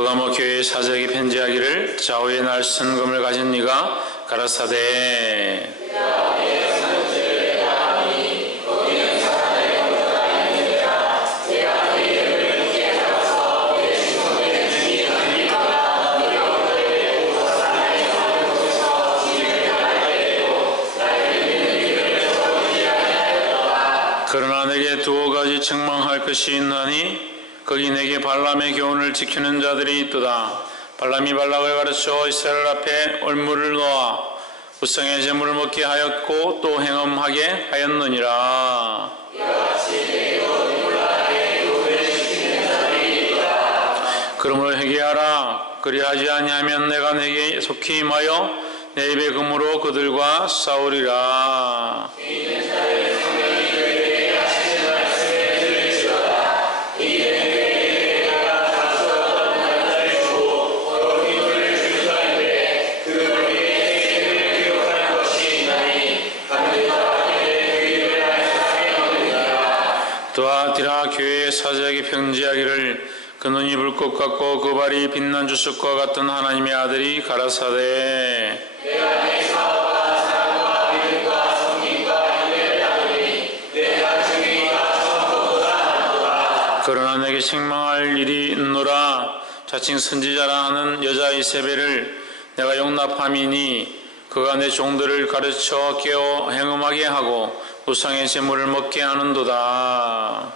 버가모 교회의 사적이 편지하기를 좌우에 날 순금을 가진 네가 가라사대 그러나 내게 두어 가지 책망할 것이 있나니 거기 내게 발람의 교훈을 지키는 자들이 있도다. 발람이 발락을 가르쳐 이스라엘 앞에 올무를 놓아 우상의 제물을 먹게 하였고 또 행음하게 하였느니라. 그러므로 회개하라. 그리하지 아니하면 내가 내게 속히 임하여 내 입의 금으로 그들과 싸우리라. 두아디라 교회의 사자에게 편지하기를 그 눈이 불꽃 같고 그 발이 빛난 주석과 같은 하나님의 아들이 가라사대 그러나 내게 책망할 일이 있노라. 자칭 선지자라 하는 여자 이세벨을 내가 용납함이니 그가 내 종들을 가르쳐 깨어 행음하게 하고 우상의 제물을 먹게 하는도다.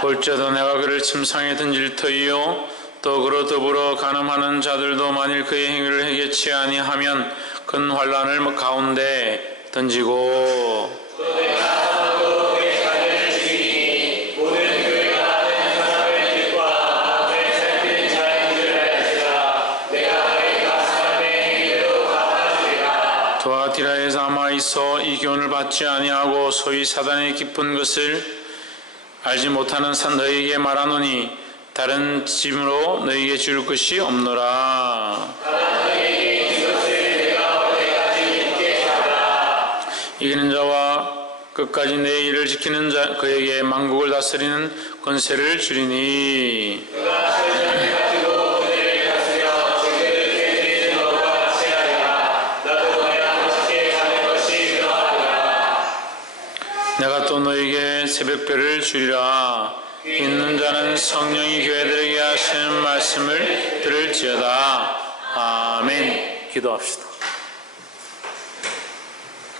볼지어도 내가 그를 침상에 던질 터이요 또 그로 더불어 간음하는 자들도 만일 그의 행위를 해결치 아니하면 큰 환난을 가운데 던지고 두아디라에서 아마 있어 이 교훈을 받지 아니하고 소위 사단의 깊은 것을 알지 못하는 너희에게 말하노니 다른 짐으로 너희에게 줄 것이 없노라. 이기는 자와 끝까지 내 일을 지키는 자 그에게 만국을 다스리는 권세를 주리니 내가 또 너에게 새벽별을 주리라. 있는 자는 성령이 교회들에게 하시는 말씀을 들을지어다. 아멘. 기도합시다.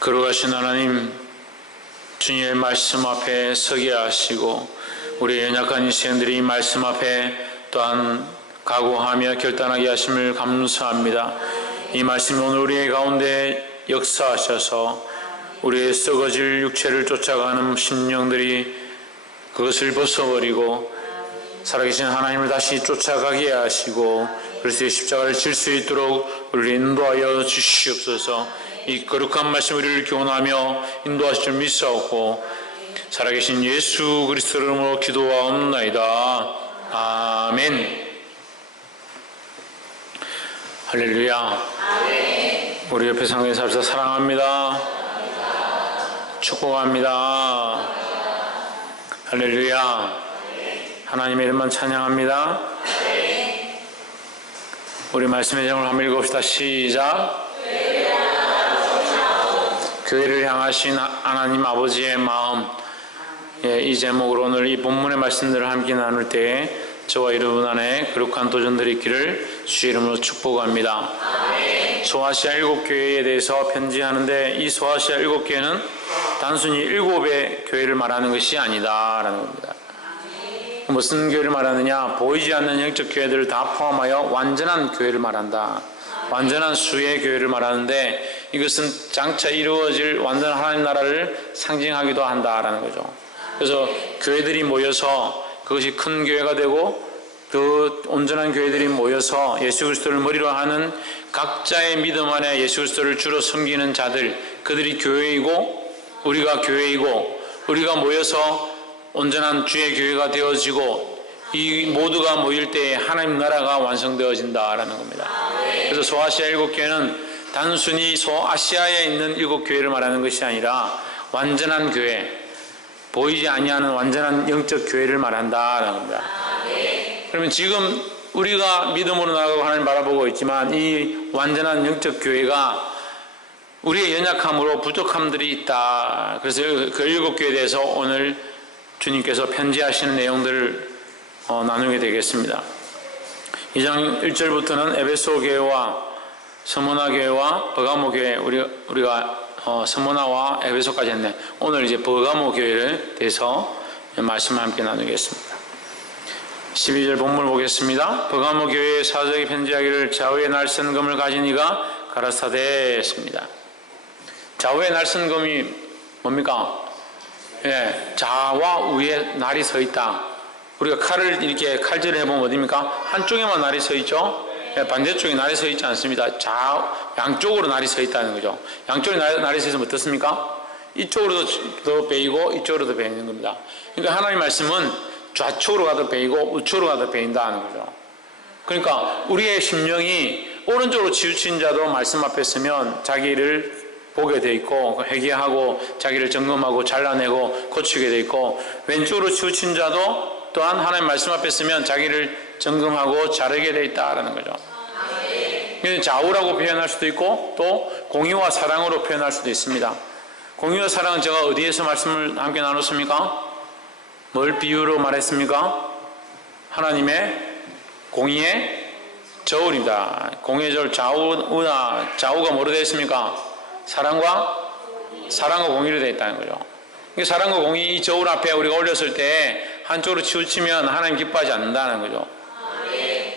거룩하신 하나님, 주님의 말씀 앞에 서게 하시고 우리의 연약한 인생들이 말씀 앞에 또한 각오하며 결단하게 하심을 감사합니다. 이 말씀이 오늘 우리의 가운데 역사하셔서 우리의 썩어질 육체를 쫓아가는 심령들이 그것을 벗어버리고 살아계신 하나님을 다시 쫓아가게 하시고 그리스도의 십자가를 질 수 있도록 우리를 인도하여 주시옵소서. 이 거룩한 말씀 우리를 교훈하며 인도하실 줄 믿사옵고 살아계신 예수 그리스도의 이름으로 기도하옵나이다. 아멘. 할렐루야. 아멘. 우리 옆에 상대 살사 사랑합니다. 축복합니다. 할렐루야. 하나님의 이름만 찬양합니다. 우리 말씀의 제목을 한번 읽읍시다. 시작. 교회를 향하신 하나님 아버지의 마음. 이 제목으로 오늘 이 본문의 말씀들을 함께 나눌 때에 저와 여러분 안에 거룩한 도전들이 있기를 주의 이름으로 축복합니다. 소아시아 7교회에 대해서 편지하는데 이 소아시아 7교회는 단순히 7의 교회를 말하는 것이 아니다라는 겁니다. 무슨 교회를 말하느냐? 보이지 않는 영적 교회들을 다 포함하여 완전한 교회를 말한다. 완전한 수의 교회를 말하는데 이것은 장차 이루어질 완전한 하나님 나라를 상징하기도 한다라는 거죠. 그래서 교회들이 모여서 그것이 큰 교회가 되고 그 온전한 교회들이 모여서 예수 그리스도를 머리로 하는 각자의 믿음 안에 예수 그리스도를 주로 섬기는 자들, 그들이 교회이고 우리가 교회이고 우리가 모여서 온전한 주의 교회가 되어지고 이 모두가 모일 때에 하나님 나라가 완성되어진다라는 겁니다. 그래서 소아시아 7교회는 단순히 소아시아에 있는 7교회를 말하는 것이 아니라 완전한 교회, 보이지 아니하는 완전한 영적 교회를 말한다는 겁니다. 그러면 지금 우리가 믿음으로 나가고 하나님 바라보고 있지만 이 완전한 영적 교회가 우리의 연약함으로 부족함들이 있다. 그래서 그 7교회에 대해서 오늘 주님께서 편지하시는 내용들을 나누게 되겠습니다. 2장 1절부터는 에베소 교회와 스무나 교회와 버가모 교회, 우리가 스무나와 에베소까지 했네. 오늘 이제 버가모 교회를 대해서 말씀을 함께 나누겠습니다. 12절 본문을 보겠습니다. 버가모 교회의 사적이 편지하기를 좌우에 날선 금을 가진 이가 가라사대 했습니다. 좌우에 날선 금이 뭡니까? 예, 좌와 우에 날이 서 있다. 우리가 칼을 이렇게 칼질을 해보면 어디입니까? 한쪽에만 날이 서 있죠? 예, 반대쪽에 날이 서 있지 않습니다. 양쪽으로 날이 서 있다는 거죠. 양쪽에 날이 서 있으면 어떻습니까? 이쪽으로도 베이고 이쪽으로도 베이는 겁니다. 그러니까 하나님의 말씀은 좌측으로 가도 베이고 우측으로 가도 베인다는 거죠. 그러니까 우리의 심령이 오른쪽으로 치우친 자도 말씀 앞에 서면 자기를 보게 돼 있고 회개하고 자기를 점검하고 잘라내고 고치게 돼 있고, 왼쪽으로 치우친 자도 또한 하나님 말씀 앞에 서면 자기를 점검하고 자르게 돼 있다라는 거죠. 좌우라고 표현할 수도 있고 또 공의와 사랑으로 표현할 수도 있습니다. 공의와 사랑은 제가 어디에서 말씀을 함께 나눴습니까? 뭘 비유로 말했습니까? 하나님의 공의의 저울입니다. 공의의 저울, 좌우가 뭐로 되어 있습니까? 사랑과 공의로 되어 있다는 거죠. 사랑과 공의 이 저울 앞에 우리가 올렸을 때 한쪽으로 치우치면 하나님 기뻐하지 않는다는 거죠.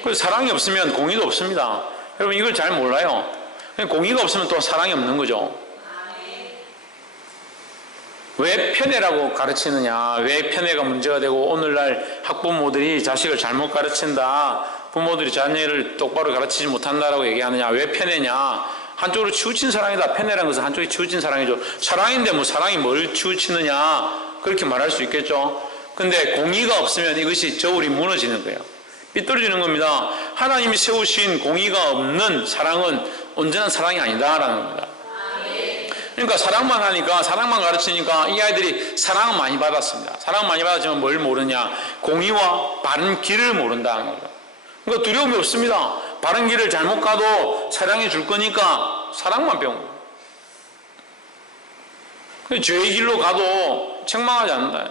그래서 사랑이 없으면 공의도 없습니다. 여러분 이걸 잘 몰라요. 공의가 없으면 또 사랑이 없는 거죠. 왜 편애라고 가르치느냐, 왜 편애가 문제가 되고 오늘날 학부모들이 자식을 잘못 가르친다, 부모들이 자녀를 똑바로 가르치지 못한다라고 얘기하느냐, 왜 편애냐, 한쪽으로 치우친 사랑이다. 편애라는 것은 한쪽에 치우친 사랑이죠. 사랑인데 뭐 사랑이 뭘 치우치느냐, 그렇게 말할 수 있겠죠. 근데 공의가 없으면 이것이 저울이 무너지는 거예요. 삐뚤어지는 겁니다. 하나님이 세우신 공의가 없는 사랑은 온전한 사랑이 아니다라는 겁니다. 그러니까 사랑만 하니까, 사랑만 가르치니까 이 아이들이 사랑은 많이 받았습니다. 사랑은 많이 받았지만 뭘 모르냐, 공의와 바른 길을 모른다는 거죠. 그러니까 두려움이 없습니다. 바른 길을 잘못 가도 사랑해 줄 거니까 사랑만 배운 거예요. 죄의 길로 가도 책망하지 않는다.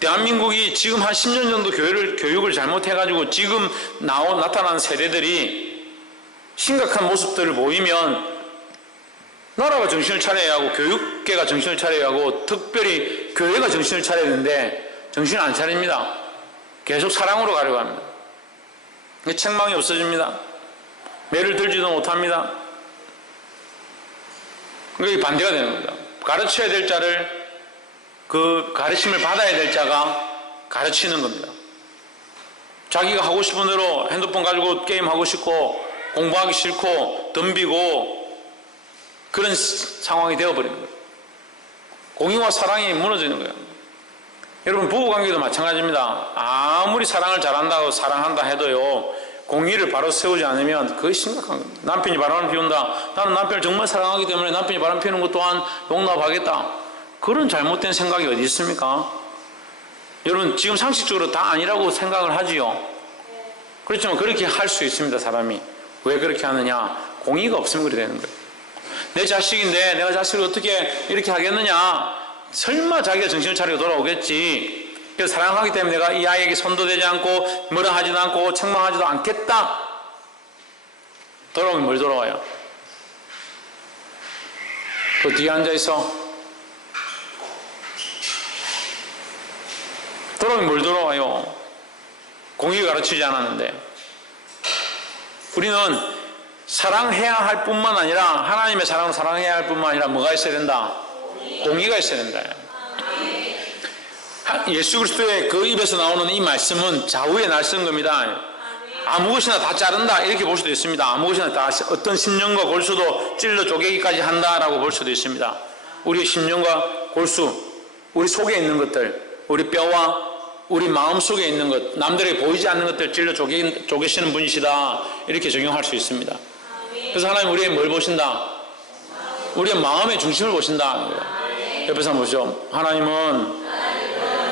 대한민국이 지금 한 10년 정도 교육을 잘못해가지고 지금 나타난 세대들이 심각한 모습들을 보이면 나라가 정신을 차려야 하고 교육계가 정신을 차려야 하고 특별히 교회가 정신을 차려야 되는데 정신을 안 차립니다. 계속 사랑으로 가려고 합니다. 책망이 없어집니다. 매를 들지도 못합니다. 그러니까 반대가 되는 겁니다. 가르쳐야 될 자를, 그 가르침을 받아야 될 자가 가르치는 겁니다. 자기가 하고 싶은 대로 핸드폰 가지고 게임하고 싶고 공부하기 싫고 덤비고 그런 상황이 되어버리는 거예요. 공의와 사랑이 무너지는 거예요. 여러분 부부관계도 마찬가지입니다. 아무리 사랑을 잘한다고 사랑한다 해도요, 공의를 바로 세우지 않으면 그게 심각한 겁니다. 남편이 바람을 피운다. 나는 남편을 정말 사랑하기 때문에 남편이 바람 피우는 것 또한 용납하겠다. 그런 잘못된 생각이 어디 있습니까? 여러분 지금 상식적으로 다 아니라고 생각을 하지요. 그렇지만 그렇게 할 수 있습니다. 사람이. 왜 그렇게 하느냐? 공의가 없으면 그렇게 되는 거예요. 내 자식인데 내가 자식을 어떻게 이렇게 하겠느냐? 설마 자기가 정신을 차리고 돌아오겠지. 그래서 사랑하기 때문에 내가 이 아이에게 손도 대지 않고 뭐라 하지도 않고 책망하지도 않겠다. 돌아오면 뭘 돌아와요? 그 뒤에 앉아있어. 돌아오면 뭘 돌아와요? 공의를 가르치지 않았는데. 우리는 사랑해야 할 뿐만 아니라 하나님의 사랑을 사랑해야 할 뿐만 아니라 뭐가 있어야 된다? 공의가 있어야 된다. 예수 그리스도의 그 입에서 나오는 이 말씀은 좌우에 날선 겁니다. 아무 것이나 다 자른다 이렇게 볼 수도 있습니다. 아무 것이나 다 어떤 심령과 골수도 찔러 쪼개기까지 한다라고 볼 수도 있습니다. 우리의 심령과 골수, 우리 속에 있는 것들, 우리 뼈와 우리 마음 속에 있는 것, 남들에게 보이지 않는 것들 찔러 쪼개시는 분이시다 이렇게 적용할 수 있습니다. 그래서 하나님 우리의 뭘 보신다? 우리의 마음의 중심을 보신다. 옆에 사람 보시죠. 하나님은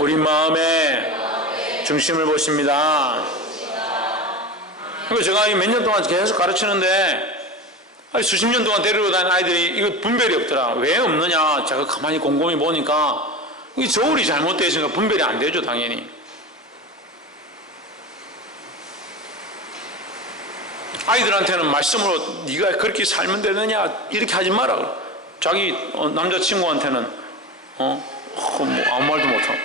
우리 마음의 중심을 보십니다. 그리고 제가 몇 년 동안 계속 가르치는데 수십 년 동안 데리고 다니는 아이들이 이거 분별이 없더라. 왜 없느냐? 제가 가만히 곰곰이 보니까 이 저울이 잘못되어 있으니까 분별이 안 되죠, 당연히. 아이들한테는 말씀으로 네가 그렇게 살면 되느냐 이렇게 하지 마라. 자기 남자친구한테는 뭐 아무 말도 못하고,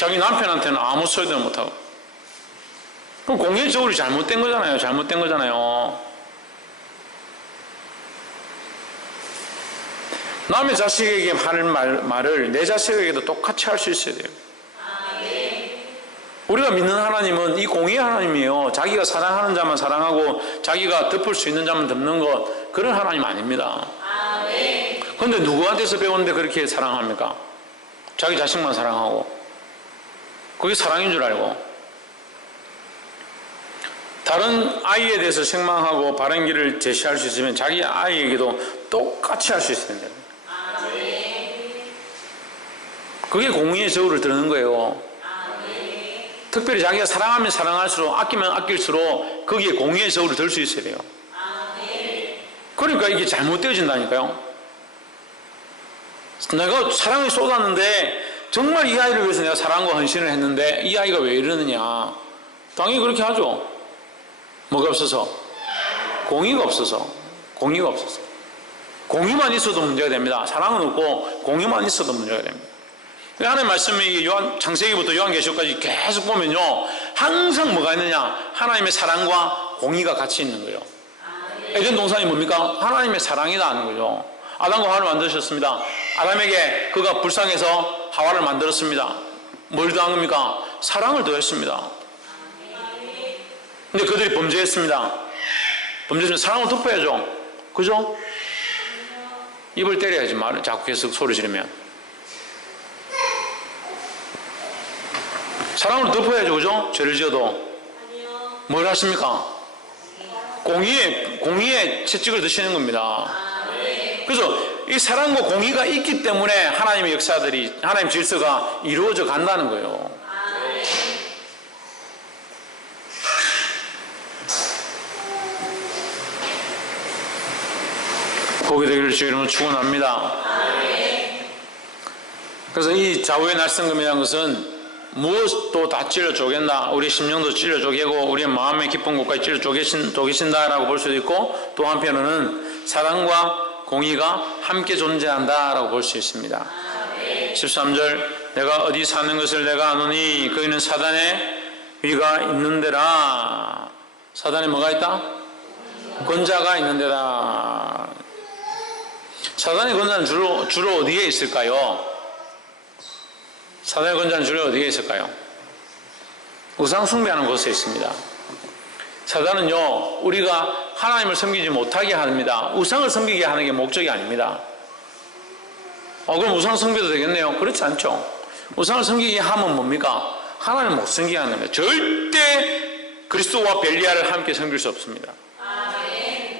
자기 남편한테는 아무 소리도 못하고. 그럼 공의 저울이 잘못된 거잖아요. 잘못된 거잖아요. 남의 자식에게 하는 말을 내 자식에게도 똑같이 할 수 있어야 돼요. 우리가 믿는 하나님은 이 공의의 하나님이에요. 자기가 사랑하는 자만 사랑하고 자기가 덮을 수 있는 자만 덮는 것, 그런 하나님 아닙니다. 그런데 누구한테서 배웠는데 그렇게 사랑합니까? 자기 자식만 사랑하고. 그게 사랑인 줄 알고. 다른 아이에 대해서 책망하고 바른 길을 제시할 수 있으면 자기 아이에게도 똑같이 할 수 있어야 됩니다. 그게 공의의 저울을 드는 거예요. 특별히 자기가 사랑하면 사랑할수록, 아끼면 아낄수록 거기에 공의의 저울을 들 수 있어야 돼요. 그러니까 이게 잘못되어진다니까요. 내가 사랑을 쏟았는데 정말 이 아이를 위해서 내가 사랑과 헌신을 했는데 이 아이가 왜 이러느냐. 당연히 그렇게 하죠. 뭐가 없어서? 공의가 없어서. 공의가 없어서. 공의만 있어도 문제가 됩니다. 사랑은 없고 공의만 있어도 문제가 됩니다. 하나님의 말씀이 창세기부터 요한계시록까지 계속 보면요, 항상 뭐가 있느냐? 하나님의 사랑과 공의가 같이 있는 거예요. 에덴 동산이 뭡니까? 하나님의 사랑이다 하는 거죠. 아담과 하와를 만드셨습니다. 아담에게 그가 불쌍해서 하와를 만들었습니다. 뭘 더한 겁니까? 사랑을 더했습니다. 근데 그들이 범죄했습니다. 범죄했으면 사랑을 덮어야죠. 그죠? 입을 때려야지, 말을 자꾸 계속 소리 지르면. 사랑으로 덮어야죠. 그죠? 죄를 지어도. 뭘 하십니까? 공의의 채찍을 드시는 겁니다. 그래서 이 사랑과 공의가 있기 때문에 하나님의 역사들이, 하나님의 질서가 이루어져 간다는 거예요. 복이 되기를 주의 이름으로 축원합니다. 그래서 이 좌우의 날성금이라는 것은 무엇도 다 찔러 쪼갠다. 우리 심령도 찔러 쪼개고 우리의 마음의 깊은 곳까지 찔러 쪼개신다라고 볼 수도 있고, 또 한편으로는 사랑과 공의가 함께 존재한다라고 볼 수 있습니다. 13절, 내가 어디 사는 것을 내가 아노니 그이는 사단의 위가 있는 데라. 사단에 뭐가 있다? 권자가 있는 데라. 사단의 권자는 주로 어디에 있을까요? 사단의 권자는 주로 어디에 있을까요? 우상 숭배하는 곳에 있습니다. 사단은요, 우리가 하나님을 섬기지 못하게 합니다. 우상을 섬기게 하는 게 목적이 아닙니다. 그럼 우상 섬겨도 되겠네요? 그렇지 않죠. 우상을 섬기게 하면 뭡니까? 하나님을 못 섬기게 하는 겁니다. 절대 그리스도와 벨리알을 함께 섬길 수 없습니다.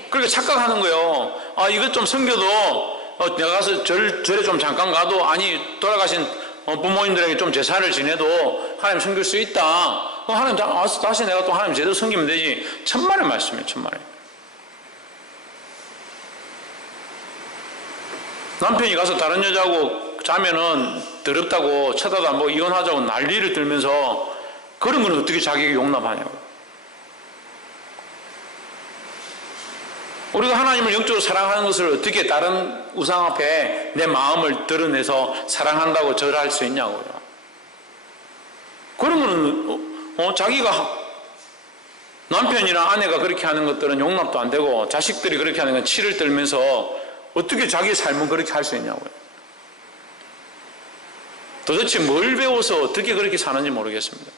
그러니까 착각하는 거예요. 이것 좀 섬겨도 내가 가서 절에 좀 잠깐 가도, 아니 돌아가신 부모님들에게 좀 제사를 지내도 하나님 섬길 수 있다. 하나님 다시 내가 또 하나님 제대로 섬기면 되지. 천만의 말씀이에요. 천만의. 남편이 가서 다른 여자하고 자면은 더럽다고 쳐다도 안 보고 이혼하자고 난리를 들면서, 그런 건 어떻게 자기에게 용납하냐고. 우리가 하나님을 영적으로 사랑하는 것을 어떻게 다른 우상 앞에 내 마음을 드러내서 사랑한다고 절할 수 있냐고요. 그런 거는 자기가, 남편이나 아내가 그렇게 하는 것들은 용납도 안 되고, 자식들이 그렇게 하는 건 치를 떨면서 어떻게 자기의 삶은 그렇게 할 수 있냐고요. 도대체 뭘 배워서 어떻게 그렇게 사는지 모르겠습니다.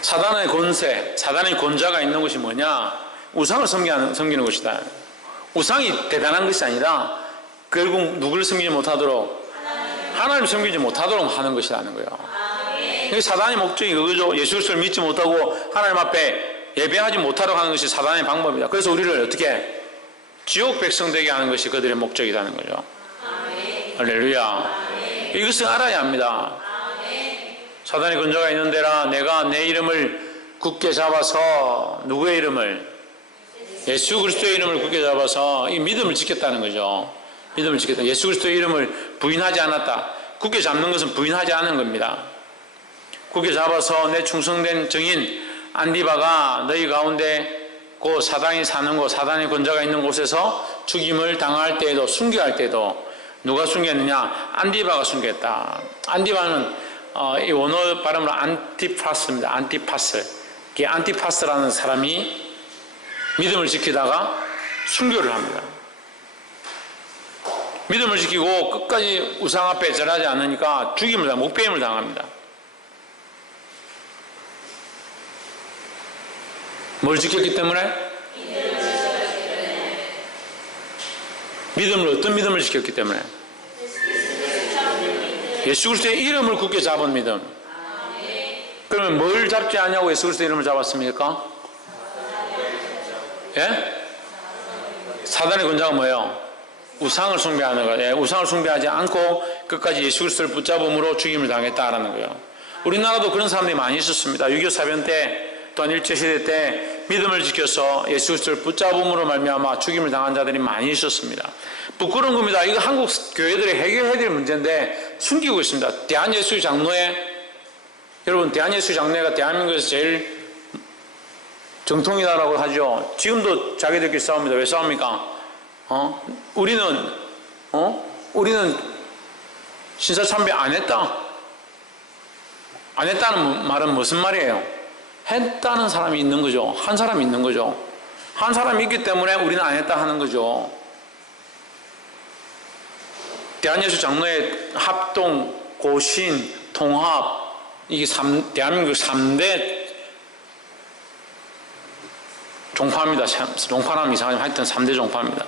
사단의 권세, 사단의 권자가 있는 것이 뭐냐? 우상을 섬기는 것이다. 우상이 대단한 것이 아니라 결국 누구를 섬기지 못하도록, 하나님을 섬기지 못하도록 하는 것이라는 거예요. 사단의 목적이 그거죠. 예수 그리스도를 믿지 못하고 하나님 앞에 예배하지 못하도록 하는 것이 사단의 방법이다. 그래서 우리를 어떻게 지옥 백성 되게 하는 것이 그들의 목적이라는 거죠. 할렐루야. 이것을 알아야 합니다. 사단의 근저가 있는 데라 내가 내 이름을 굳게 잡아서, 누구의 이름을? 예수 그리스도의 이름을 굳게 잡아서 이 믿음을 지켰다는 거죠. 믿음을 지켰다. 예수 그리스도의 이름을 부인하지 않았다. 굳게 잡는 것은 부인하지 않은 겁니다. 굳게 잡아서 내 충성된 증인 안디바가 너희 가운데 그 사단이 사는 곳, 사단의 권자가 있는 곳에서 죽임을 당할 때에도, 순교할 때도 누가 순교했느냐? 안디바가 순교했다. 안디바는 이 원어 발음으로 안티파스입니다. 안티파스. 이 안티파스라는 사람이 믿음을 지키다가 순교를 합니다. 믿음을 지키고 끝까지 우상 앞에 절하지 않으니까 죽임을 당합니다. 목배임을 당합니다. 뭘 지켰기 때문에? 믿음을, 어떤 믿음을 지켰기 때문에? 예수 그리스도의 이름을 굳게 잡은 믿음. 그러면 뭘 잡지 않냐고 예수 그리스도의 이름을 잡았습니까? 예? 사단의 권자가 뭐예요? 우상을 숭배하는 거예요. 예, 우상을 숭배하지 않고 끝까지 예수 그리스도를 붙잡음으로 죽임을 당했다라는 거예요. 우리나라도 그런 사람들이 많이 있었습니다. 6.25 사변 때, 또한 일제시대 때 믿음을 지켜서 예수 그리스도를 붙잡음으로 말미암아 죽임을 당한 자들이 많이 있었습니다. 부끄러운 겁니다. 이거 한국 교회들이 해결해야 될 문제인데 숨기고 있습니다. 대한예수의 장로회, 여러분 대한예수의 장로회가 대한민국에서 제일 정통이다라고 하죠. 지금도 자기들끼리 싸웁니다. 왜 싸웁니까? 우리는 신사참배 안 했다. 안 했다는 말은 무슨 말이에요? 했다는 사람이 있는 거죠. 한 사람이 있는 거죠. 한 사람이 있기 때문에 우리는 안 했다 하는 거죠. 대한예수 장로회 합동, 고신, 통합, 이게 대한민국 3대 종파입니다. 종파라면 이상하지만 하여튼 3대 종파입니다.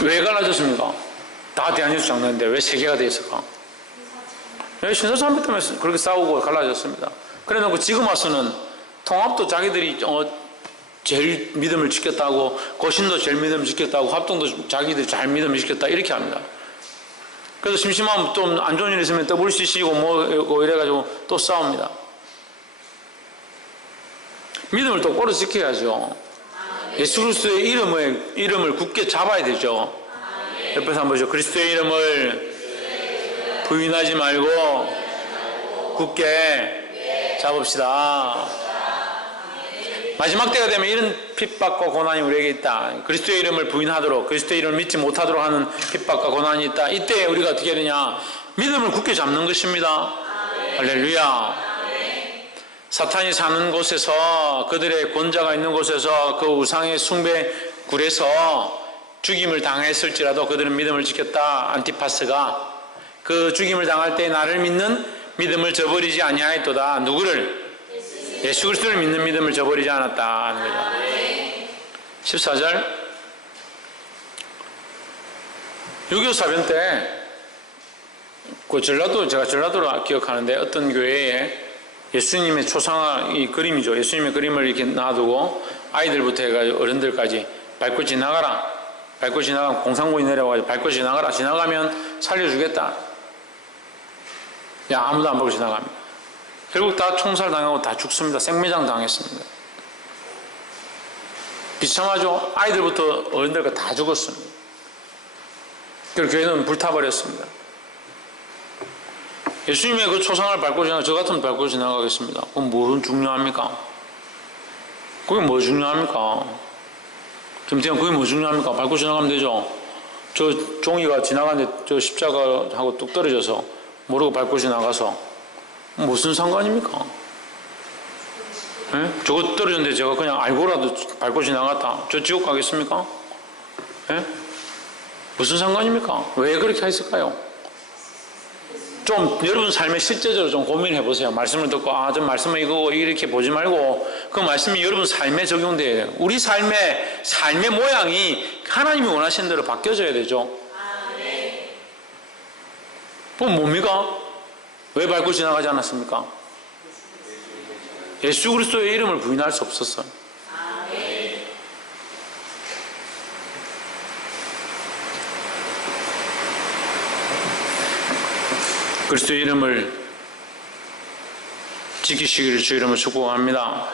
왜 갈라졌습니까? 다 대한예수 장로인데 왜 3개가 되어 있을까? 왜 신사참배 때문에 그렇게 싸우고 갈라졌습니다. 그래 놓고 지금 와서는 통합도 자기들이 제일 믿음을 지켰다고, 고신도 제일 믿음을 지켰다고, 합동도 자기들이 잘 믿음을 지켰다 이렇게 합니다. 그래서 심심하면 좀 안 좋은 일 있으면 WCC고 뭐 이래가지고 또 싸웁니다. 믿음을 똑바로 지켜야죠. 예수 그리스도의 이름을 굳게 잡아야 되죠. 옆에서 한번 보시죠. 그리스도의 이름을 부인하지 말고 굳게 잡읍시다. 마지막 때가 되면 이런 핍박과 고난이 우리에게 있다. 그리스도의 이름을 부인하도록, 그리스도의 이름을 믿지 못하도록 하는 핍박과 고난이 있다. 이때 우리가 어떻게 해야 되냐? 믿음을 굳게 잡는 것입니다. 할렐루야. 사탄이 사는 곳에서, 그들의 권자가 있는 곳에서, 그 우상의 숭배 굴에서 죽임을 당했을지라도 그들은 믿음을 지켰다. 안티파스가 그 죽임을 당할 때 나를 믿는 믿음을 저버리지 아니하였도다. 누구를? 예수 그리스도를 믿는 믿음을 저버리지 않았다 하는 거죠. 14절 6.25 사변 때 그 제가 전라도로 기억하는데 어떤 교회에 예수님의 초상화, 이 그림이죠. 예수님의 그림을 이렇게 놔두고 아이들부터 해가지고 어른들까지 밟고 지나가라. 밟고 지나가면 공산군이 내려와가지고 밟고 지나가라. 지나가면 살려주겠다. 야, 아무도 안 밟고 지나갑니다. 결국 다 총살 당하고 다 죽습니다. 생매장 당했습니다. 비참하죠. 아이들부터 어른들까지 다 죽었습니다. 그래서 교회는 불타버렸습니다. 예수님의 그 초상을 밟고 지나가, 저 같으면 밟고 지나가겠습니다. 그럼 뭐는 중요합니까? 그게 뭐 중요합니까? 김태형, 그게 뭐 중요합니까? 밟고 지나가면 되죠. 저 종이가 지나가는데 저 십자가하고 뚝 떨어져서 모르고 밟고 지나가서 무슨 상관입니까? 예? 저거 떨어졌는데 제가 그냥 알고라도 밟고 지나갔다. 저 지옥 가겠습니까? 예? 무슨 상관입니까? 왜 그렇게 했을까요? 좀 여러분 삶의 실제적으로 좀 고민해 보세요. 말씀을 듣고 저 말씀은 이거고 이렇게 보지 말고 그 말씀이 여러분 삶에 적용돼야 돼요. 우리 삶의 모양이 하나님이 원하시는 대로 바뀌어져야 되죠. 그럼 뭡니까? 왜 밟고 지나가지 않았습니까? 예수 그리스도의 이름을 부인할 수 없었어. 그리스도의 이름을 지키시기를 주 이름으로 축복합니다.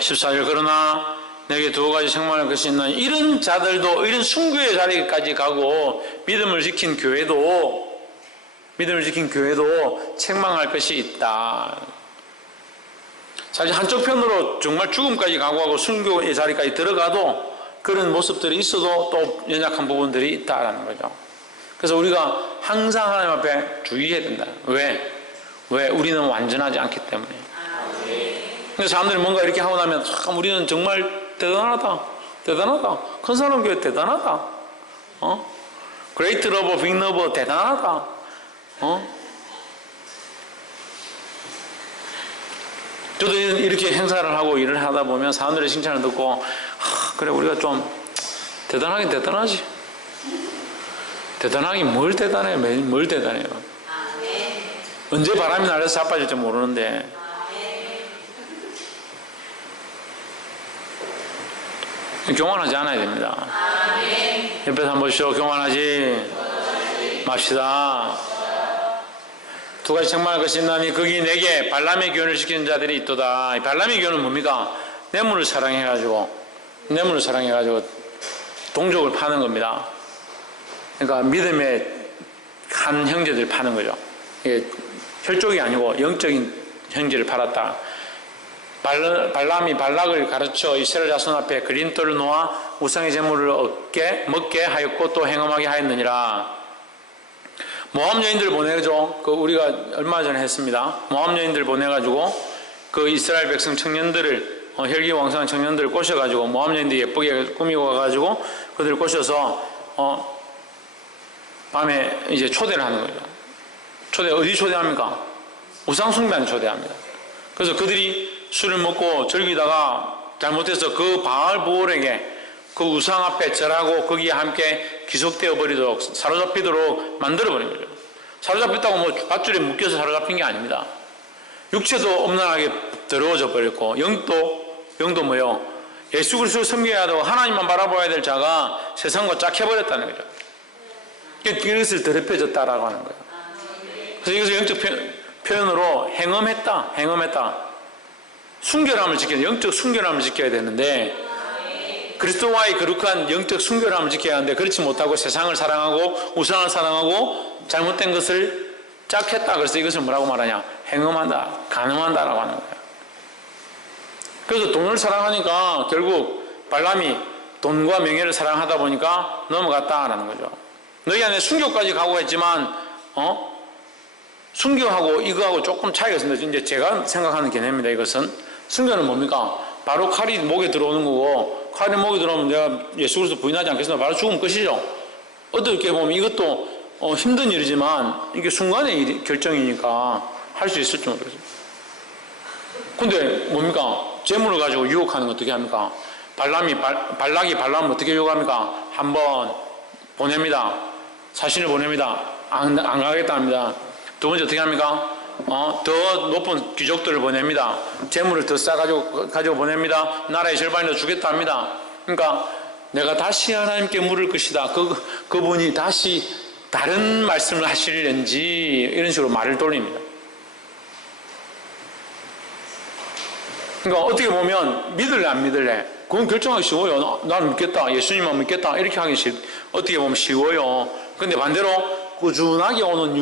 14절 그러나 내게 두 가지 책망할 것이 있나니 이런 자들도 이런 순교의 자리까지 가고 믿음을 지킨 교회도 책망할 것이 있다. 사실 한쪽 편으로 정말 죽음까지 각오하고 순교의 자리까지 들어가도 그런 모습들이 있어도 또 연약한 부분들이 있다라는 거죠. 그래서 우리가 항상 하나님 앞에 주의해야 된다. 왜? 우리는 완전하지 않기 때문에. 그래서 사람들이 뭔가 이렇게 하고 나면 참 우리는 정말 대단하다. 큰 사람 교회 대단하다. Great Lover, Big Lover 대단하다. 저도 이렇게 행사를 하고 일을 하다 보면 사람들의 칭찬을 듣고 그래 우리가 좀 대단하긴 대단하지. 대단하긴 뭘 대단해요. 뭘 대단해요. 언제 바람이 날려서 자빠질지 모르는데 교만하지 않아야 됩니다. 옆에서 한번 보시오. 교만하지 맙시다. 두 가지 책망할 것이 있나니 거기 내게 발람의 교훈을 시키는 자들이 있도다. 이 발람의 교훈은 뭡니까? 뇌물을 사랑해가지고 동족을 파는 겁니다. 그러니까 믿음의 한 형제들 파는 거죠. 이게 혈족이 아니고 영적인 형제를 팔았다. 발람이 발락을 가르쳐 이스라엘 자손 앞에 그린돌을 놓아 우상의 제물을 먹게 하였고 또 행음하게 하였느니라. 모압 여인들 보내죠. 우리가 얼마 전에 했습니다. 모압 여인들 보내가지고 그 이스라엘 백성 청년들을 혈기왕성한 청년들을 꼬셔가지고 모압 여인들이 예쁘게 꾸미고 가가지고 그들을 꼬셔서 밤에 이제 초대를 하는 거죠. 어디 초대합니까? 우상숭배하는 초대합니다. 그래서 그들이 술을 먹고 즐기다가 잘못해서 그 바알보올에게 그 우상 앞에 절하고 거기에 함께 기속되어 버리도록 사로잡히도록 만들어버린 거죠. 사로잡혔다고 뭐 밧줄에 묶여서 사로잡힌 게 아닙니다. 육체도 엄난하게 더러워져 버렸고 영도 뭐요? 예수 그리스도를 섬겨야 하고 하나님만 바라봐야 될 자가 세상과 짝해버렸다는 거죠. 그것을 더럽혀졌다라고 하는 거예요. 그래서 이것을 영적 표현으로 행음했다. 순결함을 지켜야, 영적 순결함을 지켜야 되는데 그리스도와의 거룩한 영적 순결함을 지켜야 하는데 그렇지 못하고 세상을 사랑하고 우상을 사랑하고 잘못된 것을 짝했다. 그래서 이것을 뭐라고 말하냐? 행음한다, 간음한다라고 하는 거예요. 그래서 돈을 사랑하니까 결국 발람이 돈과 명예를 사랑하다 보니까 넘어갔다라는 거죠. 너희 안에 순교까지 각오했지만 순교하고 이거하고 조금 차이가 있습니다. 이제 제가 생각하는 개념입니다. 이것은 순교는 뭡니까? 바로 칼이 목에 들어오는 거고 칼이 목에 들어오면 내가 예수 그리스도 부인하지 않겠습니다. 바로 죽으면 끝이죠. 어떻게 보면 이것도 힘든 일이지만 이게 순간의 결정이니까 할 수 있을지 모르겠어요. 근데 뭡니까? 재물을 가지고 유혹하는 거 어떻게 합니까? 발락이 발람을 어떻게 유혹합니까? 한번 보냅니다. 사신을 보냅니다. 안 가겠다 합니다. 두 번째 어떻게 합니까? 더 높은 귀족들을 보냅니다. 재물을 더 가지고 보냅니다. 나라의 절반을 주겠다 합니다. 그러니까 내가 다시 하나님께 물을 것이다. 그분이 다시 다른 말씀을 하시려는지 이런 식으로 말을 돌립니다. 그러니까 어떻게 보면 믿을래 안 믿을래? 그건 결정하기 쉬워요. 나는 믿겠다. 예수님만 믿겠다. 이렇게 하기 어떻게 보면 쉬워요. 근데 반대로 꾸준하게 오는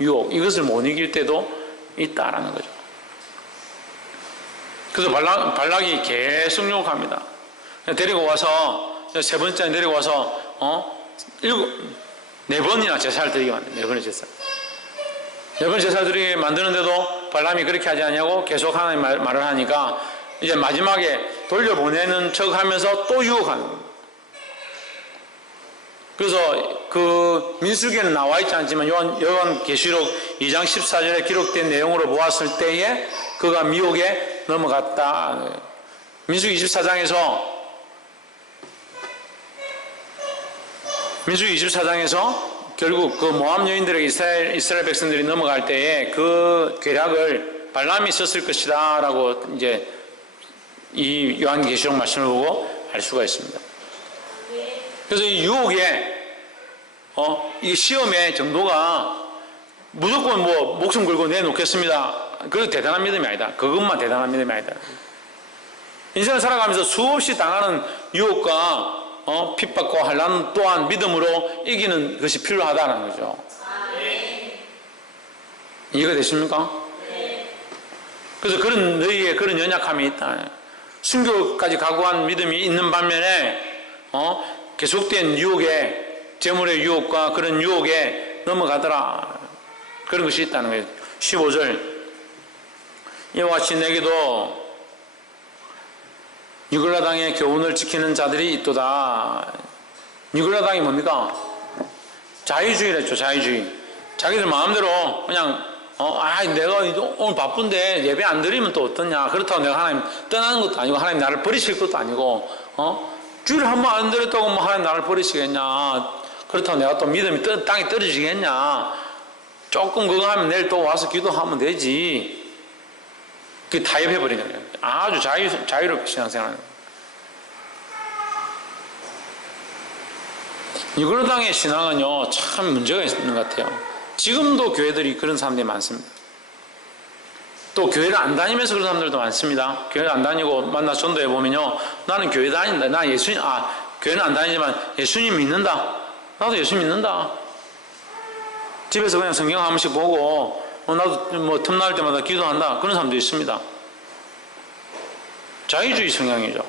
유혹, 이것을 못 이길 때도 있다라는 거죠. 그래서 발락이 계속 유혹합니다. 데리고 와서, 세 번째 데리고 와서, 4번이나 제사를 드리게 만듭니다. 4번의 제사. 4번 제사를 드리게 만드는데도 발람이 그렇게 하지 않냐고 계속 하나님 말을 하니까 이제 마지막에 돌려보내는 척 하면서 또 유혹하는 겁니다. 그래서 그 민수기에는 나와 있지 않지만 요한계시록 2장 14절에 기록된 내용으로 보았을 때에 그가 미혹에 넘어갔다. 민수기 24장에서 결국 그 모압 여인들에게 이스라엘 백성들이 넘어갈 때에 그 괴락을 발람이 썼을 것이다 라고 이제 이 요한계시록 말씀을 보고 알 수가 있습니다. 그래서 이 유혹의 이 시험의 정도가 무조건 뭐 목숨 걸고 내놓겠습니다. 그거 대단한 믿음이 아니다. 그것만 대단한 믿음이 아니다. 인생을 살아가면서 수없이 당하는 유혹과 핍박과 환난 또한 믿음으로 이기는 것이 필요하다는 거죠. 이해가 되십니까? 그래서 그런 너희의 그런 연약함이 있다. 순교까지 각오한 믿음이 있는 반면에 계속된 유혹에, 재물의 유혹과 그런 유혹에 넘어가더라. 그런 것이 있다는 거예요. 15절 이와 같이 내게도 니골라당의 교훈을 지키는 자들이 있도다. 니골라당이 뭡니까? 자유주의랬죠. 자유주의. 자기들 마음대로 그냥 내가 오늘 바쁜데 예배 안 드리면 또 어떠냐. 그렇다고 내가 하나님 떠나는 것도 아니고 하나님 나를 버리실 것도 아니고 주일 한 번 안 드렸다고 뭐 하나님 나를 버리시겠냐. 그렇다고 내가 또 믿음이 땅에 떨어지겠냐. 조금 그거 하면 내일 또 와서 기도하면 되지. 그게 타협해버리는 거예요. 아주 자유롭게 신앙생활하는 거예요. 니골라당의 신앙은요 참 문제가 있는 것 같아요. 지금도 교회들이 그런 사람들이 많습니다. 또 교회를 안 다니면서 그런 사람들도 많습니다. 교회를 안 다니고 만나서 전도해 보면요, 나는 교회 다닌다. 나 예수님, 교회는 안 다니지만 예수님 믿는다. 나도 예수 믿는다. 집에서 그냥 성경 한 번씩 보고 나도 뭐 틈날 때마다 기도한다. 그런 사람도 있습니다. 자유주의 성향이죠.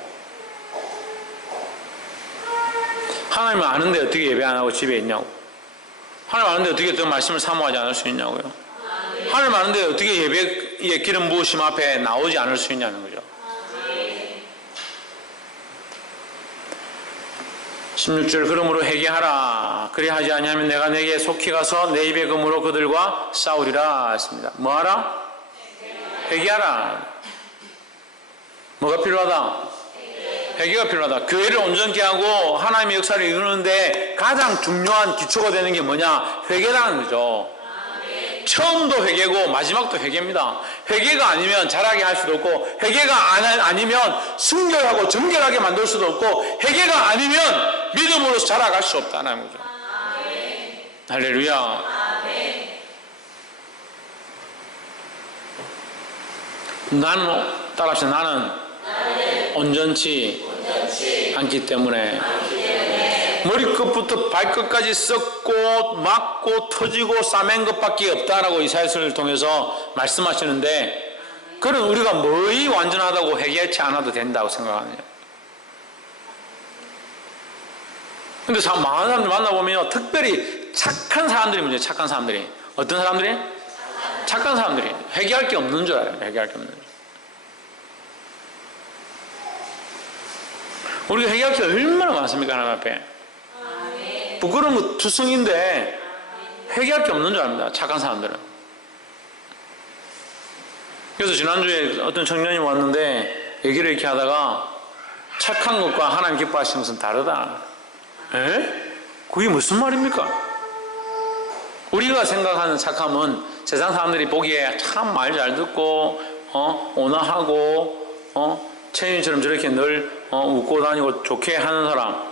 하나님은 아는데 어떻게 예배 안 하고 집에 있냐고. 하나님 아는데 어떻게 그 말씀을 사모하지 않을 수 있냐고요. 하나님 아는데 어떻게 예배의 기름 부으심 앞에 나오지 않을 수 있냐는 거죠. 16절 그러므로 회개하라. 그리하지 아니하면 내가 내게 속히 가서 내 입의 금으로 그들과 싸우리라 했습니다. 뭐하라? 회개하라. 뭐가 필요하다? 회개가 필요하다. 교회를 온전케 하고 하나님의 역사를 이루는데 가장 중요한 기초가 되는 게 뭐냐? 회개라는 거죠. 처음도 회개고 마지막도 회개입니다. 회개가 아니면 잘하게 할 수도 없고, 회개가 아니면 순결하고 정결하게 만들 수도 없고, 회개가 아니면 믿음으로서 자라갈 수 없다는 거죠. 할렐루야. 나는 따라합시다. 나는 온전치 않기 때문에 머리끝부터 발끝까지 썩고 막고 터지고 싸맨 것밖에 없다라고 이사야서를 통해서 말씀하시는데, 그럼 우리가 뭐이 완전하다고 회개하지 않아도 된다고 생각하느냐. 근데 많은 사람들 만나보면요, 특별히 착한 사람들이 문제예요. 착한 사람들이. 어떤 사람들이? 착한 사람들이 회개할 게 없는 줄 알아요. 회개할 게 없는 줄. 우리가 회개할 게 얼마나 많습니까? 하나님 앞에. 부끄러운 거 투성인데 회개할 게 없는 줄 압니다. 착한 사람들은. 그래서 지난주에 어떤 청년이 왔는데 얘기를 이렇게 하다가 착한 것과 하나님 기뻐하시는 것은 다르다. 에? 그게 무슨 말입니까? 우리가 생각하는 착함은 세상 사람들이 보기에 참 말 잘 듣고 온화하고 채윤이처럼 저렇게 늘 웃고 다니고 좋게 하는 사람,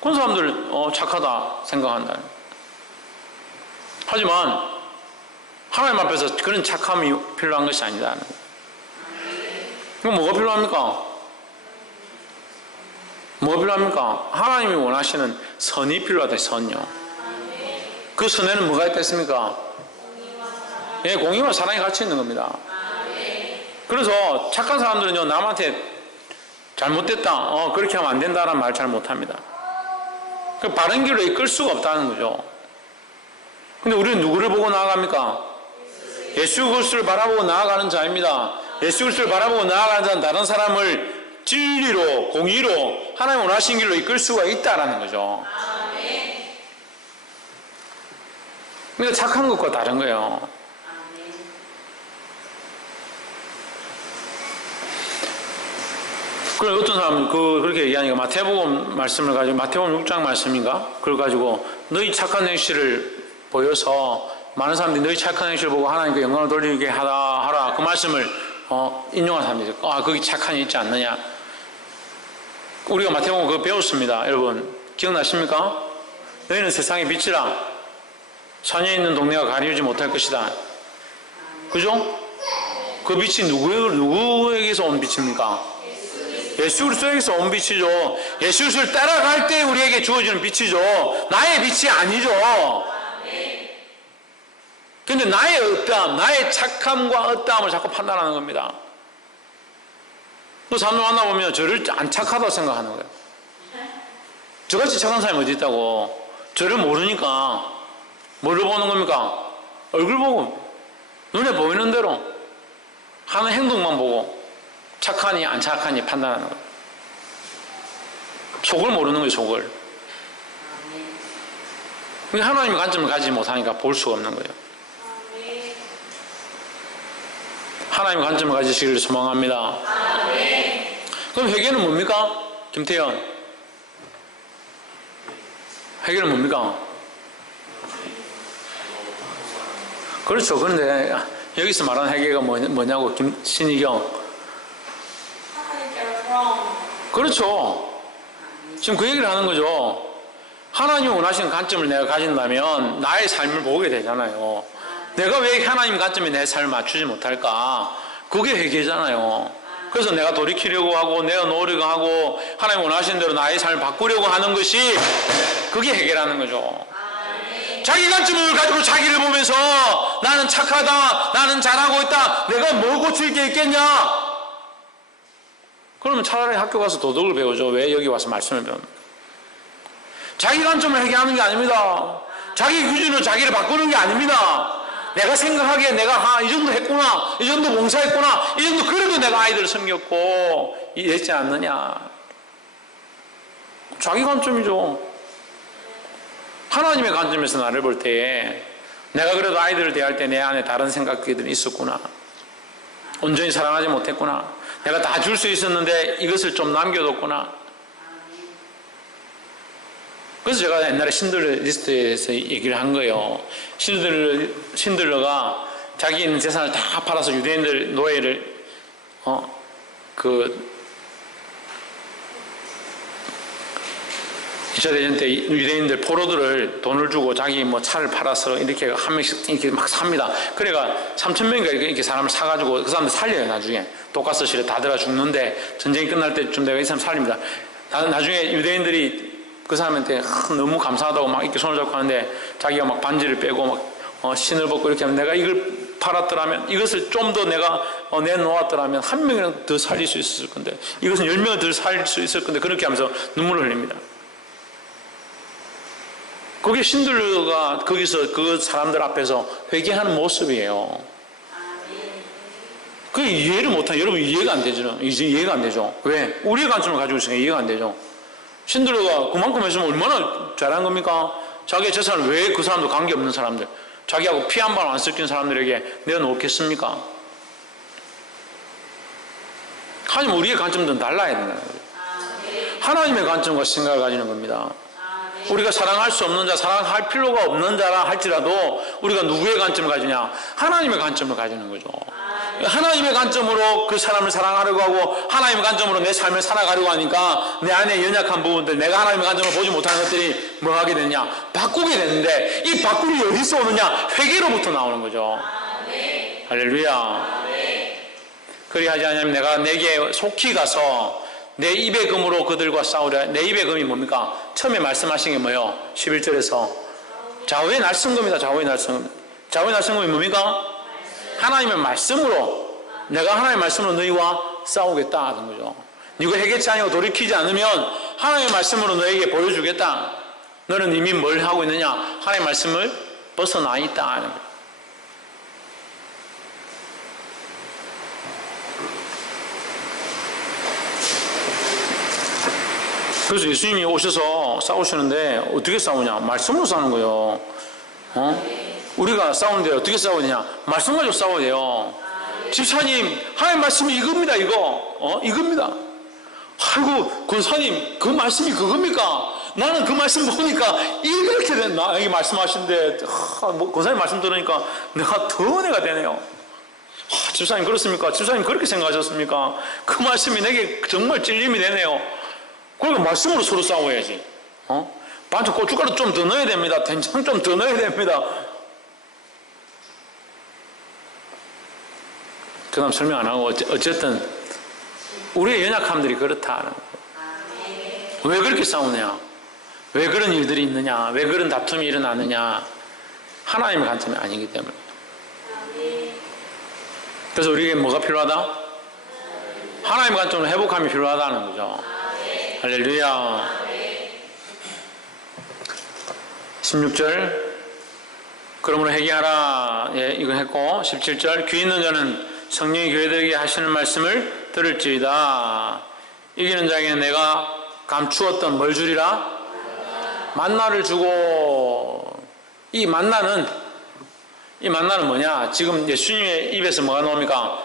그런 사람들 착하다 생각한다. 하지만 하나님 앞에서 그런 착함이 필요한 것이 아니다. 그럼 뭐가 필요합니까? 뭐가 필요합니까? 하나님이 원하시는 선이 필요하다. 선요. 그 선에는 뭐가 있다 했습니까? 예, 공의와 사랑이 같이 있는 겁니다. 그래서 착한 사람들은요, 남한테 잘못됐다, 그렇게 하면 안 된다라는 말 잘 못합니다. 바른 길로 이끌 수가 없다는 거죠. 근데 우리는 누구를 보고 나아갑니까? 예수 그리스도를 바라보고 나아가는 자입니다. 예수 그리스도를 바라보고 나아가는 자는 다른 사람을 진리로, 공의로 하나님 원하신 길로 이끌 수가 있다라는 거죠. 그러니까 착한 것과 다른 거예요. 그래, 어떤 사람은 그렇게 얘기하니까 마태복음 말씀을 가지고, 마태복음 6장 말씀인가? 그걸 가지고 너희 착한 행실을 보여서 많은 사람들이 너희 착한 행실을 보고 하나님께 영광을 돌리게 하라 그 말씀을 인용한 사람들이 거기 착한이 있지 않느냐. 우리가 마태복음 그거 배웠습니다. 여러분 기억나십니까? 너희는 세상의 빛이라. 산에 있는 동네가 가리우지 못할 것이다. 그죠? 그 빛이 누구에게서 온 빛입니까? 예수 그리스도에게서 온 빛이죠. 예수 그리스도를 따라갈 때 우리에게 주어지는 빛이죠. 나의 빛이 아니죠. 근데 나의 어떠함, 나의 착함과 어떠함을 자꾸 판단하는 겁니다. 그 사람을 만나보면 저를 안 착하다고 생각하는 거예요. 저같이 착한 사람이 어디 있다고. 저를 모르니까 뭘로 보는 겁니까? 얼굴 보고 눈에 보이는 대로 하는 행동만 보고 착하니 안 착하니 판단하는 거예요. 속을 모르는 거예요. 속을. 하나님의 관점을 가지지 못하니까 볼 수가 없는 거예요. 하나님의 관점을 가지시기를 소망합니다. 그럼 회개는 뭡니까? 김태현, 회개는 뭡니까? 그렇죠. 그런데 여기서 말하는 회개가 뭐냐고. 신희경. 그렇죠. 지금 그 얘기를 하는 거죠. 하나님이 원하시는 관점을 내가 가진다면 나의 삶을 보게 되잖아요. 내가 왜 하나님 관점에 내 삶을 맞추지 못할까? 그게 회개잖아요. 그래서 내가 돌이키려고 하고 내가 노력을 하고 하나님 원하시는 대로 나의 삶을 바꾸려고 하는 것이 그게 회개라는 거죠. 자기 관점을 가지고 자기를 보면서 나는 착하다, 나는 잘하고 있다, 내가 뭘 고칠 게 있겠냐? 그러면 차라리 학교 가서 도덕을 배우죠. 왜 여기 와서 말씀을 배웁니까? 자기 관점을 회개하는 게 아닙니다. 자기 기준으로 자기를 바꾸는 게 아닙니다. 내가 생각하기에 내가 이 정도 했구나, 이 정도 봉사했구나, 이 정도 그래도 내가 아이들을 섬겼고 이랬지 않느냐. 자기 관점이죠. 하나님의 관점에서 나를 볼 때에 내가 그래도 아이들을 대할 때 내 안에 다른 생각들이 있었구나, 온전히 사랑하지 못했구나, 내가 다 줄 수 있었는데 이것을 좀 남겨뒀구나. 그래서 제가 옛날에 신들러 리스트에서 얘기를 한 거예요. 신들러가 자기 있는 재산을 다 팔아서 유대인들 노예를 2차 대전 때 유대인들 포로들을 돈을 주고 자기 차를 팔아서 이렇게 한 명씩 이렇게 막 삽니다. 그래가 3,000명인가 이렇게 사람을 사가지고 그 사람들 살려요. 나중에 독가스실에 다 들어가 죽는데 전쟁이 끝날 때쯤 내가 이 사람 살립니다. 나중에 유대인들이 그 사람한테 너무 감사하다고 막 이렇게 손을 잡고 하는데 자기가 막 반지를 빼고 막 신을 벗고 이렇게 하면 내가 이걸 팔았더라면, 이것을 좀 더 내가 내놓았더라면 한 명이라도 더 살릴 수 있었을 건데, 이것은 10명을 더 살릴 수 있을 건데, 그렇게 하면서 눈물을 흘립니다. 그게 신들러가 거기서 그 사람들 앞에서 회개하는 모습이에요. 그게 이해를 못하면 여러분 이해가 안 되죠. 이제 이해가 안 되죠. 왜? 우리의 관점을 가지고 있으니까 이해가 안 되죠. 신들러가 그만큼 했으면 얼마나 잘한 겁니까? 자기의 재산을 왜 그 사람도 관계없는 사람들, 자기하고 피 한 방 안 섞인 사람들에게 내어놓겠습니까? 하지만 우리의 관점도 달라야 되는 거예요. 하나님의 관점과 생각을 가지는 겁니다. 우리가 사랑할 수 없는 자, 사랑할 필요가 없는 자라 할지라도 우리가 누구의 관점을 가지냐? 하나님의 관점을 가지는 거죠. 하나님의 관점으로 그 사람을 사랑하려고 하고 하나님의 관점으로 내 삶을 살아가려고 하니까 내 안에 연약한 부분들, 내가 하나님의 관점을 보지 못하는 것들이 뭐 하게 되냐? 바꾸게 되는데, 이 바꾸기 어디서 오느냐? 회개로부터 나오는 거죠. 할렐루야. 그리하지 않으면 내가 내게 속히 가서 내 입의 금으로 그들과 싸우려. 내 입의 금이 뭡니까? 처음에 말씀하신 게 뭐예요? 11절에서 좌우의 날성금이다. 좌우의 날성금. 좌우의 날성금이 뭡니까? 하나님의 말씀으로, 내가 하나님의 말씀으로 너희와 싸우겠다 하는 거죠. 네가 회개치 아니고 돌이키지 않으면 하나님의 말씀으로 너에게 보여주겠다. 너는 이미 뭘 하고 있느냐? 하나님의 말씀을 벗어나 있다 하는 거예요. 그래서 예수님이 오셔서 싸우시는데 어떻게 싸우냐? 말씀으로 싸우는 거예요. 우리가 싸우는데 어떻게 싸우느냐? 말씀 가지고 싸워야 돼요. 집사님, 하나님 말씀이 이겁니다. 이겁니다. 아이고 권사님 그 말씀이 그겁니까? 나는 그 말씀 보니까 이렇게 됐나? 이게 말씀하시는데 권사님 말씀 들으니까 내가 더 은혜가 되네요. 집사님 그렇습니까? 집사님 그렇게 생각하셨습니까? 그 말씀이 내게 정말 찔림이 되네요. 그러니까 말씀으로 서로 싸워야지. 반찬 고춧가루 좀 더 넣어야 됩니다. 된장 좀 더 넣어야 됩니다. 그 다음 설명 안 하고 어쨌든 우리의 연약함들이 그렇다. 왜 그렇게 싸우냐? 왜 그런 일들이 있느냐? 왜 그런 다툼이 일어나느냐? 하나님의 관점이 아니기 때문에. 그래서 우리에게 뭐가 필요하다? 하나님의 관점으로 회복함이 필요하다는 거죠. 할렐루야. 16절 그러므로 회개하라. 예, 이거 했고 17절 귀 있는 자는 성령이 교회들에게 하시는 말씀을 들을지이다. 이기는 자에게 내가 감추었던 뭘 주리라? 만나를 주고. 이 만나는 뭐냐? 지금 예수님의 입에서 뭐가 나옵니까?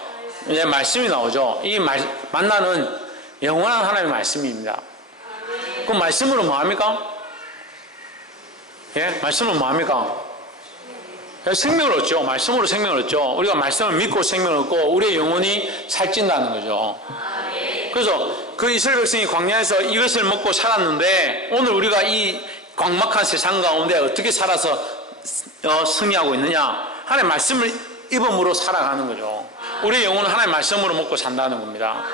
이제 말씀이 나오죠. 이 만나는 영원한 하나님의 말씀입니다. 그 말씀으로 뭐 합니까? 예? 말씀으로 뭐 합니까? 생명을 얻죠. 말씀으로 생명을 얻죠. 우리가 말씀을 믿고 생명을 얻고 우리의 영혼이 살찐다는 거죠. 그래서 그 이스라엘 백성이 광야에서 이것을 먹고 살았는데 오늘 우리가 이 광막한 세상 가운데 어떻게 살아서 승리하고 있느냐? 하나님의 말씀을 입음으로 살아가는 거죠. 우리의 영혼은 하나님의 말씀으로 먹고 산다는 겁니다.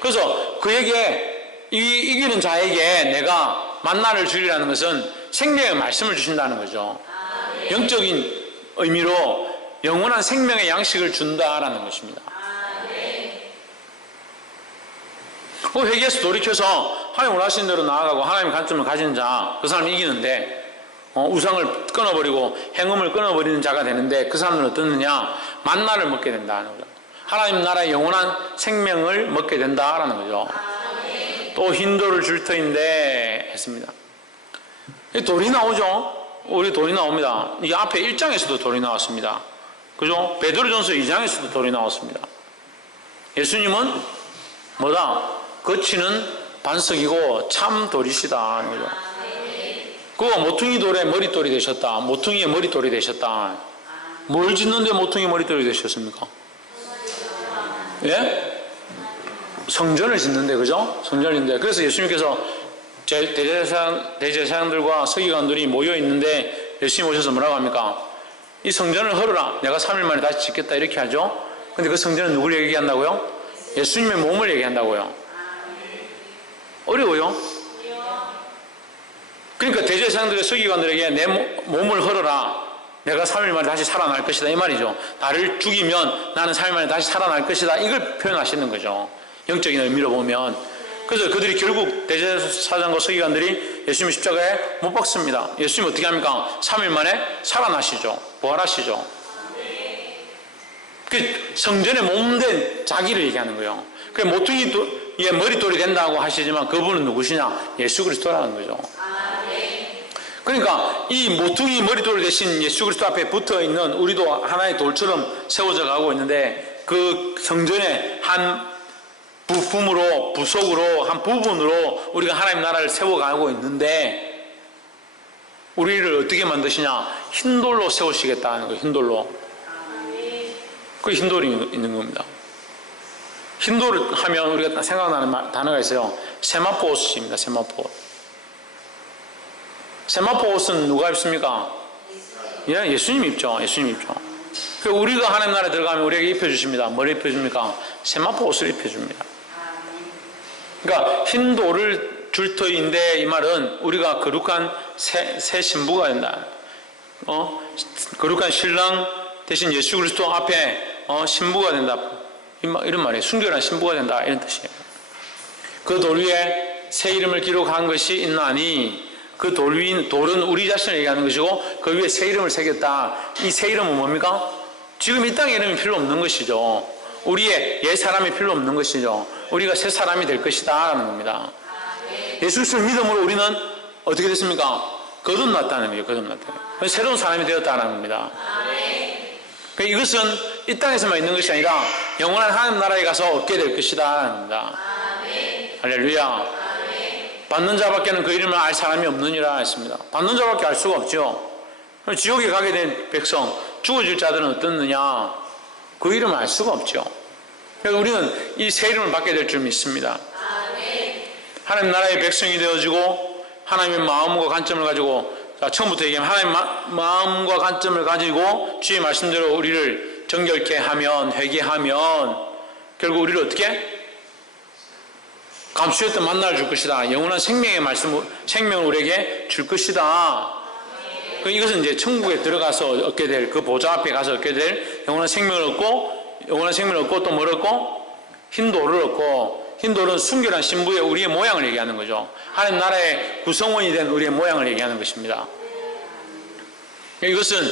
그래서 그에게 이기는 자에게 내가 만나를 주리라는 것은 생명의 말씀을 주신다는 거죠. 영적인 의미로 영원한 생명의 양식을 준다라는 것입니다. 회개해서 돌이켜서 하나님 원하시는 대로 나아가고 하나님의 관점을 가진 자, 그 사람이 이기는데 우상을 끊어버리고 행음을 끊어버리는 자가 되는데 그 사람은 어떻느냐? 만나를 먹게 된다는 거죠. 하나님 나라의 영원한 생명을 먹게 된다라는 거죠. 또 흰돌을 줄 터인데 했습니다. 돌이 나오죠. 우리 돌이 나옵니다. 이 앞에 1장에서도 돌이 나왔습니다. 그죠? 베드로전서 2장에서도 돌이 나왔습니다. 예수님은 뭐다? 거치는 반석이고 참 돌이시다 하는 거죠. 그거 모퉁이 돌에 머릿돌이 되셨다. 모퉁이의 머릿돌이 되셨다. 뭘 짓는데 모퉁이 머릿돌이 되셨습니까? 예? 성전을 짓는데, 그죠? 성전을 짓는데. 그래서 예수님께서 대제사장들과 서기관들이 모여 있는데 예수님 오셔서 뭐라고 합니까? 이 성전을 헐어라. 내가 3일 만에 다시 짓겠다. 이렇게 하죠. 근데 그 성전은 누구를 얘기한다고요? 예수님의 몸을 얘기한다고요. 어려워요? 그러니까 대제사장들의 서기관들에게 내 몸을 헐어라. 내가 3일 만에 다시 살아날 것이다. 이 말이죠. 나를 죽이면 나는 3일 만에 다시 살아날 것이다. 이걸 표현하시는 거죠. 영적인 의미로 보면. 그래서 그들이 결국 대제사장과 서기관들이 예수님 십자가에 못 박습니다. 예수님 어떻게 합니까? 3일 만에 살아나시죠. 부활하시죠. 그 성전에 몸된 자기를 얘기하는 거예요. 그 모퉁이의 머릿돌이 된다고 하시지만 그분은 누구시냐? 예수 그리스도라는 거죠. 그러니까 이 모퉁이 머릿돌이 되신 예수 그리스도 앞에 붙어있는 우리도 하나의 돌처럼 세워져 가고 있는데 그 성전의 한 부품으로, 부속으로, 한 부분으로 우리가 하나님 나라를 세워가고 있는데 우리를 어떻게 만드시냐? 흰돌로 세우시겠다는 거예요. 흰돌로. 그 흰돌이 있는 겁니다. 흰돌을 하면 우리가 생각나는 단어가 있어요. 세마포 옷입니다. 세마포 옷. 세마포 옷은 누가 입습니까? 예, 예수님 입죠. 예수님 입죠. 우리가 하나님 나라에 들어가면 우리에게 입혀주십니다. 뭘 입혀줍니까? 세마포 옷을 입혀줍니다. 그러니까 흰 돌을 줄 터인데 이 말은 우리가 거룩한 새 신부가 된다. 거룩한 신랑 대신 예수 그리스도 앞에 신부가 된다. 이런 말이에요. 순결한 신부가 된다. 이런 뜻이에요. 그 돌 위에 새 이름을 기록한 것이 있나니 그 돌은 우리 자신을 얘기하는 것이고 그 위에 새 이름을 새겼다. 이 새 이름은 뭡니까? 지금 이 땅에 이름이 필요 없는 것이죠. 우리의 옛 사람이 필요 없는 것이죠. 우리가 새 사람이 될 것이다 라는 겁니다. 예수 그리스도를 믿음으로 우리는 어떻게 됐습니까? 거듭났다는 거예요. 거듭났다. 새로운 사람이 되었다는 겁니다. 이것은 이 땅에서만 있는 것이 아니라 영원한 하나님 나라에 가서 얻게 될 것이다 라는 겁니다. 할렐루야. 받는 자밖에는 그 이름을 알 사람이 없느니라 했습니다. 받는 자밖에 알 수가 없죠. 지옥에 가게 된 백성, 죽어질 자들은 어떻느냐? 그 이름을 알 수가 없죠. 그래서 우리는 이 새 이름을 받게 될 줄 믿습니다. 하나님 나라의 백성이 되어지고 하나님의 마음과 관점을 가지고, 처음부터 얘기하면 하나님의 마음과 관점을 가지고 주의 말씀대로 우리를 정결케 하면, 회개하면 결국 우리를 어떻게? 감수였던 만나를 줄 것이다. 영원한 생명의 생명을 우리에게 줄 것이다. 이것은 이제 천국에 들어가서 얻게 될, 그 보좌 앞에 가서 얻게 될 영원한 생명을 얻고 또 뭘 얻고? 흰돌을 얻고, 흰돌은 순결한 신부의 우리의 모양을 얘기하는 거죠. 하나님 나라의 구성원이 된 우리의 모양을 얘기하는 것입니다. 이것은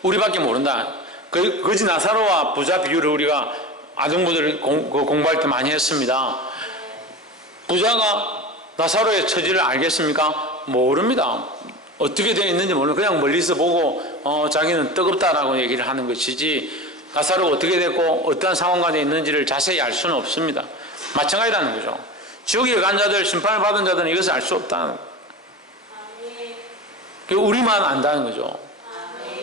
우리밖에 모른다. 거지 나사로와 부자 비유를 우리가 아동부들 공부할 때 많이 했습니다. 부자가 나사로의 처지를 알겠습니까? 모릅니다. 어떻게 되어 있는지 모르고 그냥 멀리서 보고 자기는 뜨겁다라고 얘기를 하는 것이지, 나사로가 어떻게 됐고 어떠한 상황 가운데 있는지를 자세히 알 수는 없습니다. 마찬가지라는 거죠. 지옥에 간 자들, 심판을 받은 자들은 이것을 알 수 없다는 거예요. 우리만 안다는 거죠.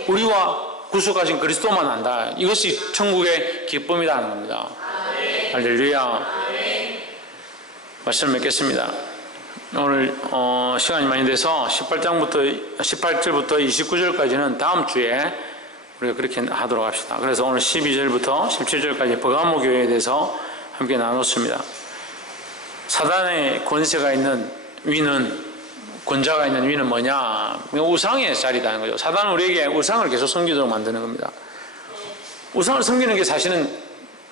우리와 구속하신 그리스도만 안다. 이것이 천국의 기쁨이라는 겁니다. 할렐루야. 말씀을 맺겠습니다. 오늘 시간이 많이 돼서 18절부터 29절까지는 다음 주에 우리가 그렇게 하도록 합시다. 그래서 오늘 12절부터 17절까지 버가모 교회에 대해서 함께 나눴습니다. 사단의 권세가 있는 위는, 권자가 있는 위는 뭐냐? 우상의 자리다는 거죠. 사단은 우리에게 우상을 계속 섬기도록 만드는 겁니다. 우상을 섬기는 게 사실은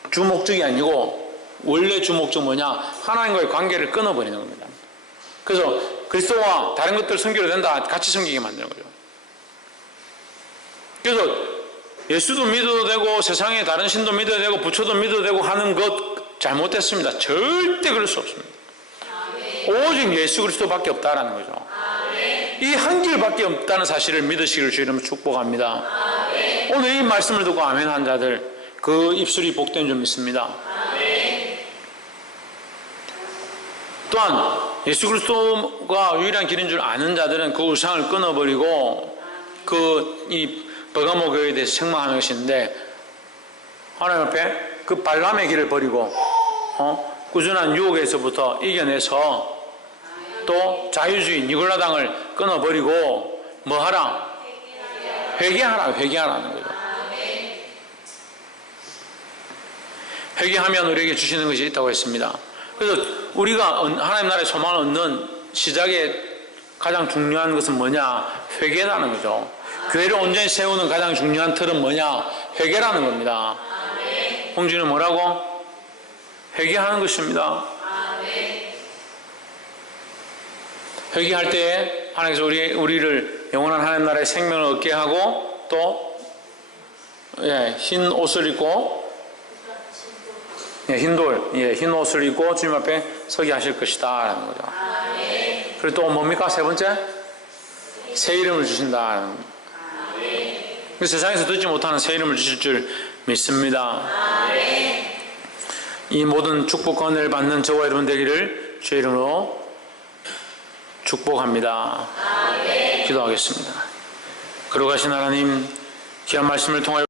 주 목적이 아니고, 원래 주 목적 뭐냐? 하나님과의 관계를 끊어버리는 겁니다. 그래서 그리스도와 다른 것들 섬기려 된다, 같이 섬기게 만드는 거죠. 그래서 예수도 믿어도 되고 세상에 다른 신도 믿어도 되고 부처도 믿어도 되고 하는 것 잘못됐습니다. 절대 그럴 수 없습니다. 오직 예수 그리스도밖에 없다라는 거죠. 이 한 길밖에 없다는 사실을 믿으시기를 주님으로 축복합니다. 오늘 이 말씀을 듣고 아멘 한 자들, 그 입술이 복된 줄 믿습니다. 또한 예수 그리스도가 유일한 길인 줄 아는 자들은 그 우상을 끊어버리고 이 버가모 교회에 대해서 책망하는 것인데, 하나님 앞에 그 발람의 길을 버리고 꾸준한 유혹에서부터 이겨내서 또 자유주의 니골라당을 끊어버리고 뭐 하라? 회개하라는 거죠. 회개하면 우리에게 주시는 것이 있다고 했습니다. 그래서 우리가 하나님 나라의 소망을 얻는 시작의 가장 중요한 것은 뭐냐? 회개라는 거죠. 교회를 온전히 세우는 가장 중요한 틀은 뭐냐? 회개라는 겁니다. 홍주는 뭐라고? 회개하는 것입니다. 회개할 때에 하나님께서 우리를 영원한 하나님 나라의 생명을 얻게 하고, 또 흰 옷을 입고, 흰 옷을 입고 주님 앞에 서게 하실 것이다 라는 거죠. 그리고 또 뭡니까? 세 번째? 새 이름을 주신다. 세상에서 듣지 못하는 새 이름을 주실 줄 믿습니다. 이 모든 축복과 은혜를 받는 저와 여러분 되기를 주의 이름으로 축복합니다. 기도하겠습니다. 거룩하신 하나님, 귀한 말씀을 통하여